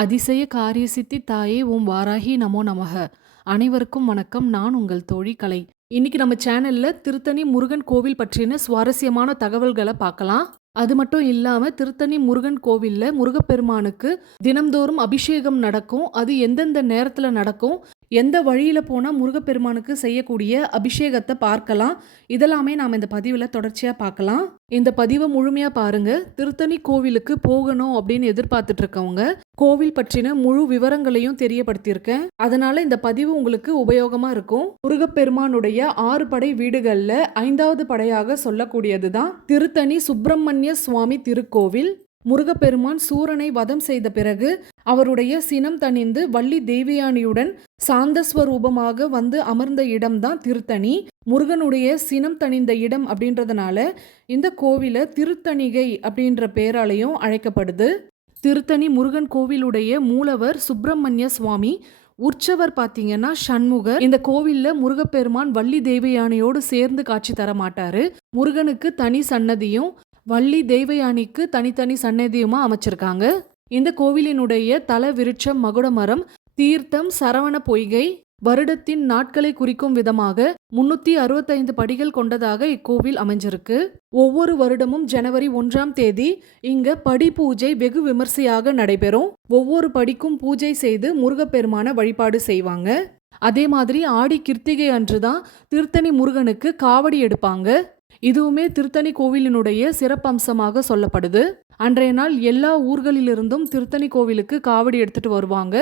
அதிசய காரியசித்தி தாயே ஓம் வாராகி நமோ நமக. அனைவருக்கும் வணக்கம். நான் உங்கள் தோழி கலை. இன்னைக்கு நம்ம சேனல்ல திருத்தணி முருகன் கோவில் பற்றின சுவாரஸ்யமான தகவல்களை பார்க்கலாம். அது மட்டும் இல்லாம திருத்தணி முருகன் கோவில்ல முருகப்பெருமானுக்கு தினம்தோறும் அபிஷேகம் நடக்கும். அது எந்தெந்த நேரத்துல நடக்கும், எந்த வழியில போனா முருகப்பெருமானுக்கு செய்யக்கூடிய அபிஷேகத்தை பார்க்கலாம். இதெல்லாமே நாம இந்த பதிவுல தொடர்ச்சியா பார்க்கலாம். இந்த பதிவை முழுமையா பாருங்க. திருத்தணி கோவிலுக்கு போகணும் அப்படின்னு எதிர்பார்த்துட்டு இருக்கவங்க கோவில் பற்றின முழு விவரங்களையும் தெரியப்படுத்தியிருக்கேன். அதனால இந்த பதிவு உங்களுக்கு உபயோகமா இருக்கும். முருகப்பெருமானுடைய 6 படை வீடுகள்ல 5வது படையாக சொல்லக்கூடியதுதான் திருத்தணி சுப்பிரமணிய சுவாமி திருக்கோவில். முருகப்பெருமான் சூரனை வதம் செய்த பிறகு அவருடைய சினம் தணிந்து வள்ளி தேவயானியுடன் சாந்தஸ்வரூபமாக வந்து அமர்ந்த இடம்தான் திருத்தணி. முருகனுடைய சினம் தணிந்த இடம் அப்படின்றதுனால இந்த கோவில திருத்தணிகை அப்படின்ற பேராலையும் அழைக்கப்படுது. திருத்தணி முருகன் கோவிலுடைய மூலவர் சுப்பிரமணிய சுவாமி. உற்சவர் பார்த்தீங்கன்னா சண்முகர். இந்த கோவில்ல முருகப்பெருமான் வள்ளி தேவயானியோடு சேர்ந்து காட்சி தர மாட்டாரு. முருகனுக்கு தனி சன்னதியும் வள்ளி தேவயானிக்கு தனித்தனி சன்னதியுமா அமைச்சிருக்காங்க. இந்த கோவிலினுடைய தல விருட்சம் மகுடமரம், தீர்த்தம் சரவண பொய்கை. வருடத்தின் நாட்களை குறிக்கும் விதமாக 365 படிகள் கொண்டதாக இக்கோவில் அமைஞ்சிருக்கு. ஒவ்வொரு வருடமும் ஜனவரி 1ஆம் தேதி இங்க படி பூஜை வெகு விமர்சையாக நடைபெறும். ஒவ்வொரு படிக்கும் பூஜை செய்து முருகப்பெருமான வழிபாடு செய்வாங்க. அதே மாதிரி ஆடி கிருத்திகை அன்றுதான் திருத்தணி முருகனுக்கு காவடி எடுப்பாங்க. இதுவுமே திருத்தணி கோவிலினுடைய சிறப்பம்சமாக சொல்லப்படுது. அன்றைய நாள் எல்லா ஊர்களிலிருந்தும் திருத்தணி கோவிலுக்கு காவடி எடுத்துட்டு வருவாங்க.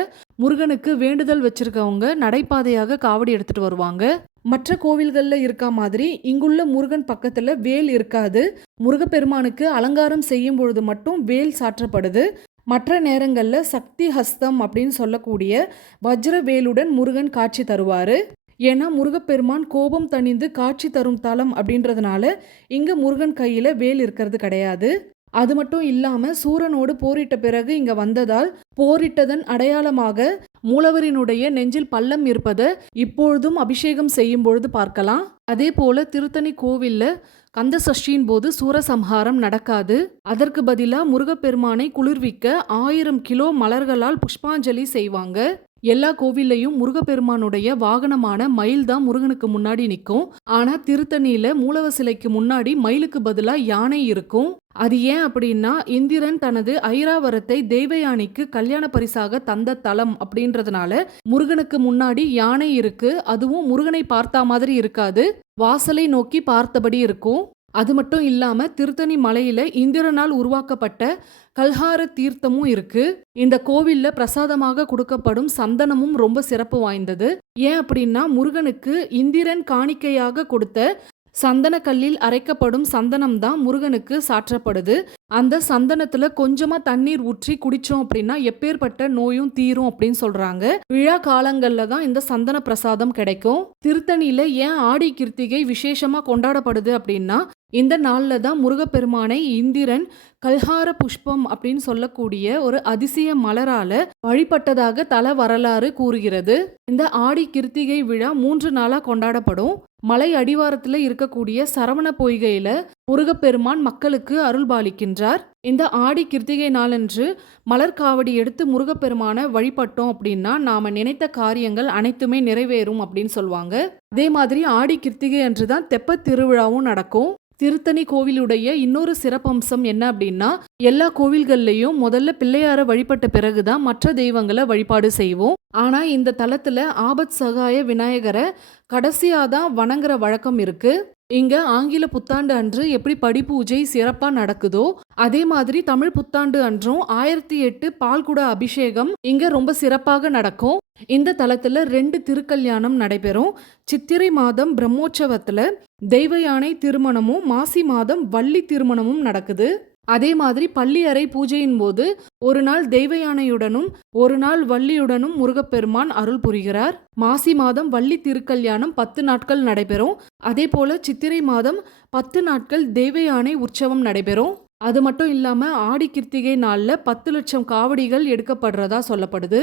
முருகனுக்கு வேண்டுதல் வச்சிருக்கவங்க நடைபாதையாக காவடி எடுத்துட்டு வருவாங்க. மற்ற கோவில்கள்ல இருக்க மாதிரி இங்குள்ள முருகன் பக்கத்துல வேல் இருக்காது. முருகப்பெருமானுக்கு அலங்காரம் செய்யும் பொழுது மட்டும் வேல் சாற்றப்படுது. மற்ற நேரங்கள்ல சக்தி ஹஸ்தம் அப்படின்னு சொல்லக்கூடிய வஜ்ர வேலுடன் முருகன் காட்சி தருவாரு. ஏன்னா முருகப்பெருமான் கோபம் தணிந்து காட்சி தரும் தலம் அப்படின்றதுனால இங்க முருகன் கையில வேல் இருக்கிறது கிடையாது. அது மட்டும் இல்லாம சூரனோடு போரிட்ட பிறகு இங்க வந்ததால் போரிட்டதன் அடையாளமாக மூலவரினுடைய நெஞ்சில் பள்ளம் இருப்பதை இப்பொழுதும் அபிஷேகம் செய்யும் பொழுது பார்க்கலாம். அதே போல திருத்தணி கோவில்ல கந்த சஷ்டியின் போது சூரசம்ஹாரம் நடக்காது. அதற்கு பதிலா முருகப்பெருமானை குளிர்விக்க 1000 கிலோ மலர்களால் புஷ்பாஞ்சலி செய்வாங்க. எல்லா கோவில்லையும் முருகப்பெருமானுடைய வாகனமான மயில் தான் முருகனுக்கு முன்னாடி நிற்கும். ஆனா திருத்தணியில மூலவர் சிலைக்கு முன்னாடி மயிலுக்கு பதிலா யானை இருக்கும். அது ஏன் அப்படின்னா இந்திரன் தனது ஐராவரத்தை தேவயானிக்கு கல்யாண பரிசாக தந்த தலம் அப்படின்றதுனால முருகனுக்கு முன்னாடி யானை இருக்கு. அதுவும் முருகனை பார்த்தா மாதிரி இருக்காது, வாசலை நோக்கி பார்த்தபடி இருக்கும். அது மட்டும் இல்லாம திருத்தணி மலையில இந்திரனால் உருவாக்கப்பட்ட கல்ஹார தீர்த்தமும் இருக்கு. இந்த கோவில்ல பிரசாதமாக கொடுக்கப்படும் சந்தனமும் ரொம்ப சிறப்பு வாய்ந்தது. ஏன் அப்படின்னா முருகனுக்கு இந்திரன் காணிக்கையாக கொடுத்த சந்தன கல்லில் அரைக்கப்படும் சந்தனம் தான் முருகனுக்கு சாற்றப்படுது. அந்த சந்தனத்துல கொஞ்சமா தண்ணீர் ஊற்றி குடிச்சோம் அப்படின்னா எப்பேற்பட்ட நோயும் தீரும் அப்படின்னு சொல்றாங்க. விழா காலங்கள்ல தான் இந்த சந்தன பிரசாதம் கிடைக்கும். திருத்தணியில ஏன் ஆடி கிருத்திகை விசேஷமா கொண்டாடப்படுது அப்படின்னா இந்த நாள்ல தான் முருகப்பெருமானை இந்திரன் கல்ஹார புஷ்பம் அப்படின்னு சொல்லக்கூடிய ஒரு அதிசய மலரால வழிபட்டதாக தல வரலாறு கூறுகிறது. இந்த ஆடி கிருத்திகை விழா 3 நாளா கொண்டாடப்படும். மலை அடிவாரத்துல இருக்கக்கூடிய சரவண பொய்கையில முருகப்பெருமான் மக்களுக்கு அருள்பாலிக்கின்றார். இந்த ஆடி கிருத்திகை நாளன்று மலர்காவடி எடுத்து முருகப்பெருமான வழிபட்டோம் அப்படின்னா நாம நினைத்த காரியங்கள் அனைத்துமே நிறைவேறும் அப்படின்னு சொல்லுவாங்க. அதே மாதிரி ஆடி கிருத்திகை அன்று தான் தெப்பத் திருவிழாவும் நடக்கும். திருத்தணி கோவிலுடைய இன்னொரு சிறப்பம்சம் என்ன அப்படின்னா எல்லா கோவில்கள்லையும் முதல்ல பிள்ளையார வழிபட்ட பிறகுதான் மற்ற தெய்வங்களை வழிபாடு செய்வோம். ஆனா இந்த தலத்துல ஆபத் சகாய விநாயகரை கடைசியாதான் வணங்குற வழக்கம் இருக்கு. இங்க ஆங்கில புத்தாண்டு அன்று எப்படி படி பூஜை சிறப்பா நடக்குதோ அதே மாதிரி தமிழ் புத்தாண்டு அன்றும் 1008 பால்குட அபிஷேகம் இங்க ரொம்ப சிறப்பாக நடக்கும். இந்த தலத்துல 2 திருக்கல்யாணம் நடைபெறும். சித்திரை மாதம் பிரம்மோற்சவத்துல தெய்வயானை திருமணமும் மாசி மாதம் வள்ளி திருமணமும் நடக்குது. அதே மாதிரி பள்ளி அறை பூஜையின் போது ஒரு நாள் தெய்வயானையுடனும் ஒரு நாள் வள்ளியுடனும் முருகப்பெருமான் அருள் புரிகிறார். மாசி மாதம் வள்ளி திருக்கல்யாணம் 10 நாட்கள் நடைபெறும். அதே போல சித்திரை மாதம் 10 நாட்கள் தெய்வயானை உற்சவம் நடைபெறும். அது மட்டும் இல்லாம ஆடி கிருத்திகை நாள்ல 10 லட்சம் காவடிகள் எடுக்கப்படுறதா சொல்லப்படுது.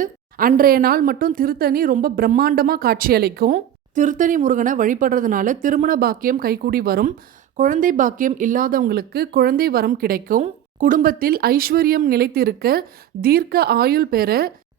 அன்றைய நாள் மட்டும் திருத்தணி ரொம்ப பிரம்மாண்டமா காட்சியளிக்கும். திருத்தணி முருகனை வழிபடுறதுனால திருமண பாக்கியம் கைகூடி வரும். குழந்தை பாக்கியம் இல்லாதவங்களுக்கு குழந்தை வரம் கிடைக்கும். குடும்பத்தில் ஐஸ்வர்யம் நிலைத்திருக்க, தீர்க்க ஆயுள் பெற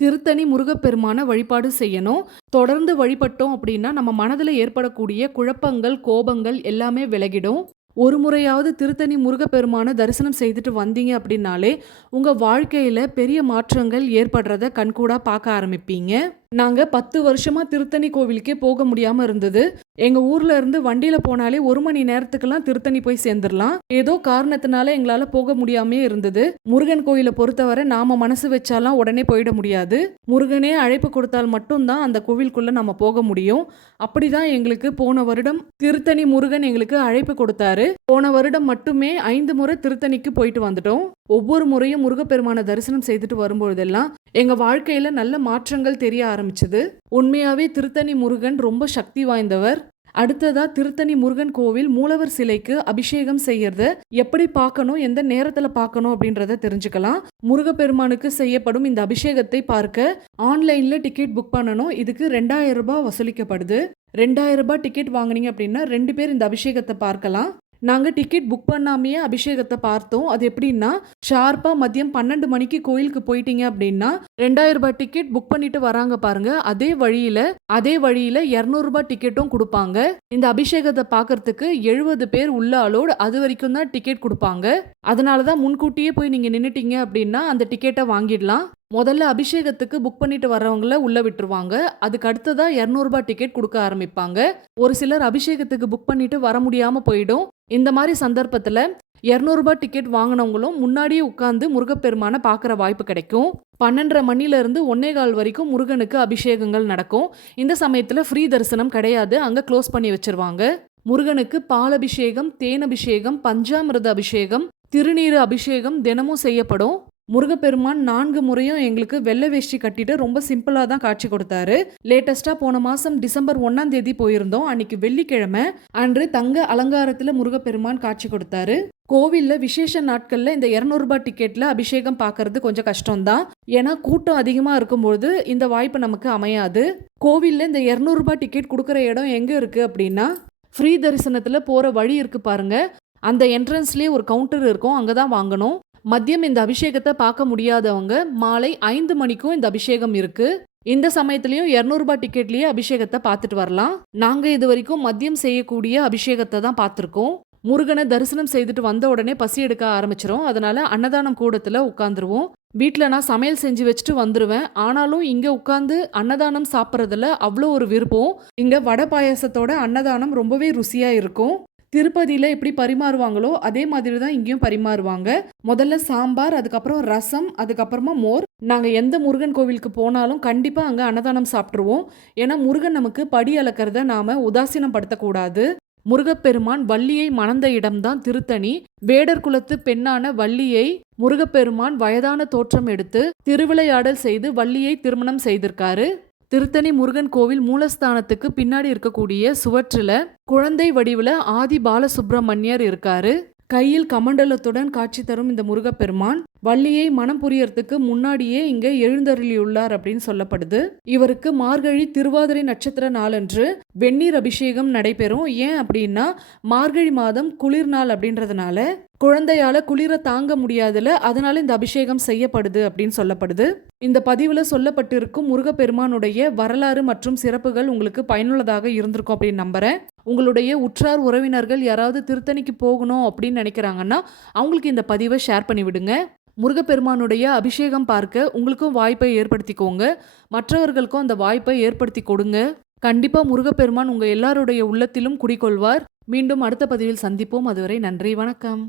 திருத்தணி முருகப்பெருமான வழிபாடு செய்யணும். தொடர்ந்து வழிபட்டோம் அப்படின்னா நம்ம மனதில் ஏற்படக்கூடிய குழப்பங்கள், கோபங்கள் எல்லாமே விலகிடும். ஒரு முறையாவது திருத்தணி முருகப்பெருமான தரிசனம் செய்துட்டு வந்தீங்க அப்படின்னாலே உங்க வாழ்க்கையில பெரிய மாற்றங்கள் ஏற்படுறத கண்கூடா பார்க்க ஆரம்பிப்பீங்க. நாங்க 10 வருஷமா திருத்தணி கோவிலுக்கே போக முடியாம இருந்தது. எங்க ஊர்ல இருந்து வண்டியில போனாலே 1 மணி நேரத்துக்கெல்லாம் திருத்தணி போய் சேர்ந்துடலாம். ஏதோ காரணத்தினால எங்களால போக முடியாமே இருந்தது. முருகன் கோயிலை பொறுத்தவரை நாம மனசு வச்சாலாம் உடனே போயிட முடியாது. முருகனே அழைப்பு கொடுத்தால் மட்டும்தான் அந்த கோவிலுக்குள்ள நம்ம போக முடியும். அப்படிதான் எங்களுக்கு போன வருடம் திருத்தணி முருகன் எங்களுக்கு அழைப்பு கொடுத்தாரு. போன வருடம் மட்டுமே 5 முறை திருத்தணிக்கு போயிட்டு வந்துட்டோம். ஒவ்வொரு முறையும் முருகப்பெருமான தரிசனம் செய்துட்டு வரும்பொழுதெல்லாம் எங்க வாழ்க்கையில நல்ல மாற்றங்கள் தெரிய ஆரம்பிச்சது. உண்மையாவே திருத்தணி முருகன் ரொம்ப சக்தி வாய்ந்தவர். அடுத்ததா திருத்தணி முருகன் கோவில் மூலவர் சிலைக்கு அபிஷேகம் செய்யறத எப்படி பார்க்கணும், எந்த நேரத்துல பார்க்கணும் அப்படின்றத தெரிஞ்சுக்கலாம். முருகப்பெருமானுக்கு செய்யப்படும் இந்த அபிஷேகத்தை பார்க்க ஆன்லைன்ல டிக்கெட் புக் பண்ணணும். இதுக்கு 2000 ரூபாய் வசூலிக்கப்படுது. 2000 ரூபாய் டிக்கெட் வாங்குனீங்க அப்படின்னா 2 பேர் இந்த அபிஷேகத்தை பார்க்கலாம். நாங்கள் டிக்கெட் புக் பண்ணாமையே அபிஷேகத்தை பார்த்தோம். அது எப்படின்னா, ஷார்ப்பாக மதியம் 12 மணிக்கு கோயிலுக்கு போயிட்டீங்க அப்படின்னா 2000 ரூபாய் டிக்கெட் புக் பண்ணிட்டு வராங்க பாருங்க. அதே வழியில 200 ரூபாய் டிக்கெட்டும் கொடுப்பாங்க. இந்த அபிஷேகத்தை பார்க்கறதுக்கு 70 பேர் உள்ள அலோடு. அது வரைக்கும் தான் டிக்கெட் கொடுப்பாங்க. அதனால தான் முன்கூட்டியே போய் நீங்கள் நின்னுட்டீங்க அப்படின்னா அந்த டிக்கெட்டை வாங்கிடலாம். முதல்ல அபிஷேகத்துக்கு புக் பண்ணிட்டு வரவங்கள உள்ள விட்டுருவாங்க. அதுக்கு அடுத்ததா 200 ரூபாய் டிக்கெட் கொடுக்க ஆரம்பிப்பாங்க. ஒரு சிலர் அபிஷேகத்துக்கு புக் பண்ணிட்டு வர முடியாம போயிடும். இந்த மாதிரி சந்தர்ப்பத்துல 200 ரூபாய் டிக்கெட் வாங்கினவங்களும் முன்னாடியே உட்கார்ந்து முருகப்பெருமான பார்க்குற வாய்ப்பு கிடைக்கும். 12:30 மணில இருந்து 1:15 வரைக்கும் முருகனுக்கு அபிஷேகங்கள் நடக்கும். இந்த சமயத்துல ஃப்ரீ தரிசனம் கிடையாது. அங்க க்ளோஸ் பண்ணி வச்சிருவாங்க. முருகனுக்கு பால் அபிஷேகம், தேன் அபிஷேகம், பஞ்சாமிர்த அபிஷேகம், திருநீறு அபிஷேகம் தினமும் செய்யப்படும். முருகப்பெருமான் 4 முறையும் எங்களுக்கு வெள்ளை வேஷ்டி கட்டிட்டு ரொம்ப சிம்பிளா தான் காட்சி கொடுத்தாரு. லேட்டஸ்டா போன மாசம் டிசம்பர் 1ஆம் தேதி போயிருந்தோம். அன்னைக்கு வெள்ளிக்கிழமை அன்று தங்க அலங்காரத்துல முருகப்பெருமான் காட்சி கொடுத்தாரு. கோவில்ல விசேஷ நாட்கள்ல இந்த 200 ரூபாய் டிக்கெட்ல அபிஷேகம் பார்க்கறது கொஞ்சம் கஷ்டம்தான். ஏன்னா கூட்டம் அதிகமா இருக்கும்போது இந்த வாய்ப்பு நமக்கு அமையாது. கோவில்ல இந்த 200 ரூபாய் டிக்கெட் கொடுக்குற இடம் எங்க இருக்கு அப்படின்னா, ஃப்ரீ தரிசனத்துல போற வழி இருக்கு பாருங்க. அந்த என்ட்ரன்ஸ்லயே ஒரு கவுண்டர் இருக்கும். அங்கதான் வாங்கணும். மதியம் இந்த அபிஷேகத்தை பார்க்க முடியாதவங்க மாலை 5 மணிக்கும் இந்த அபிஷேகம் இருக்கு. இந்த சமயத்திலயும் 200 ரூபாய் டிக்கெட்லயே அபிஷேகத்தை பார்த்துட்டு வரலாம். நாங்க இது வரைக்கும் மதியம் செய்யக்கூடிய அபிஷேகத்தை தான் பார்த்திருக்கோம். முருகனை தரிசனம் செய்துட்டு வந்த உடனே பசி எடுக்க ஆரம்பிச்சிரும். அதனால அன்னதானம் கூடத்துல உட்கார்ந்துருவோம். வீட்டில் நான் சமையல் செஞ்சு வச்சுட்டு வந்துருவேன். ஆனாலும் இங்க உட்கார்ந்து அன்னதானம் சாப்பிட்றதுல அவ்வளோ ஒரு விருப்பம். இங்க வடை பாயாசத்தோட அன்னதானம் ரொம்பவே ருசியா இருக்கும். திருப்பதியில எப்படி பரிமாறுவாங்களோ அதே மாதிரி தான் இங்கேயும் பரிமாறுவாங்க. முதல்ல சாம்பார், அதுக்கப்புறம் ரசம், அதுக்கப்புறமா மோர். நாங்கள் எந்த முருகன் கோவிலுக்கு போனாலும் கண்டிப்பாக அங்கே அன்னதானம் சாப்பிட்ருவோம். ஏன்னா முருகன் நமக்கு படி அளக்கிறத நாம உதாசீனப்படுத்தக்கூடாது. முருகப்பெருமான் வள்ளியை மணந்த இடம்தான் திருத்தணி. வேடர் குலத்து பெண்ணான வள்ளியை முருகப்பெருமான் வயதான தோற்றம் எடுத்து திருவிளையாடல் செய்து வள்ளியை திருமணம் செய்திருக்காரு. திருத்தணி முருகன் கோவில் மூலஸ்தானத்துக்கு பின்னாடி இருக்கக்கூடிய சுவற்றில குழந்தை வடிவுல ஆதி பாலசுப்ரமணியர் இருக்காரு. கையில் கமண்டலத்துடன் காட்சி தரும் இந்த முருகப்பெருமான் வள்ளியை மனம் புரியறதுக்கு முன்னாடியே இங்க எழுந்தருளியுள்ளார் அப்படின்னு சொல்லப்படுது. இவருக்கு மார்கழி திருவாதிரை நட்சத்திர நாளன்று வெந்நீர் அபிஷேகம் நடைபெறும். ஏன் அப்படின்னா மார்கழி மாதம் குளிர் நாள் அப்படின்றதுனால குழந்தையால குளிர தாங்க முடியாதுல, அதனால இந்த அபிஷேகம் செய்யப்படுது அப்படின்னு சொல்லப்படுது. இந்த பதிவுல சொல்லப்பட்டிருக்கும் முருகப்பெருமானுடைய வரலாறு மற்றும் சிறப்புகள் உங்களுக்கு பயனுள்ளதாக இருந்திருக்கும் அப்படின்னு நம்புறேன். உங்களுடைய உற்றார் உறவினர்கள் யாராவது திருத்தணிக்கு போகணும் அப்படின்னு நினைக்கிறாங்கன்னா அவங்களுக்கு இந்த பதிவை ஷேர் பண்ணி விடுங்க. முருகப்பெருமானுடைய அபிஷேகம் பார்க்க உங்களுக்கும் வாய்ப்பை ஏற்படுத்திக்கோங்க. மற்றவர்களுக்கும் அந்த வாய்ப்பை ஏற்படுத்தி கொடுங்க. கண்டிப்பா முருகப்பெருமான் உங்க எல்லாருடைய உள்ளத்திலும் குடிகொள்வார். மீண்டும் அடுத்த பதிவில் சந்திப்போம். அதுவரை நன்றி, வணக்கம்.